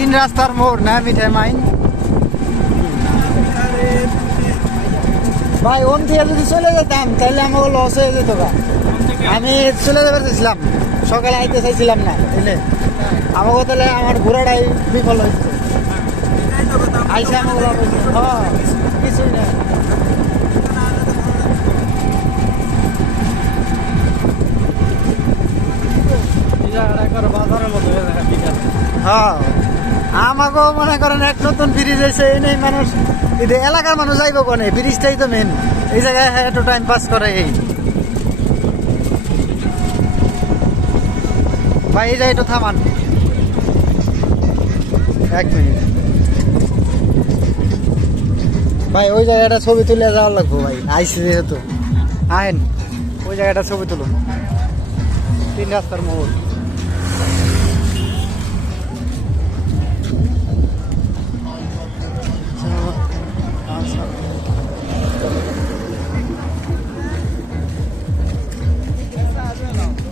তিন রাস্তার মোড় না মিঠাই মাইন ভাই ওন থেকে যদি চলে যেতাম তাহলে আমাকে লস হয়ে যেত গা। আমি চলে যাবে চাইছিলাম, সকালে আইতে চাইছিলাম না বুঝলে, আমাকে তাহলে আমার ঘোরাটাই বিফল হয়েছে। আইসা আমাকে লাভ হয়েছে, হ্যাঁ কিছুই না। হ্যাঁ আমাকেও মনে করেন এক নতুন ব্রিজ হয়েছে, এই নেই মানুষ এলাকার মানুষ যাইব কোনে, ব্রিজটাই তো মেন, এই জায়গায় একটু টাইম পাস করে। এই ভাই এই জায়গায় একটু থামান 1 মিনিট ভাই, ওই জায়গাটা ছবি তুলে যাওয়ার লাগবো ভাই, আইসি যেহেতু আহেন ওই জায়গাটা ছবি তুলুন, তিন রাস্তার মোড়।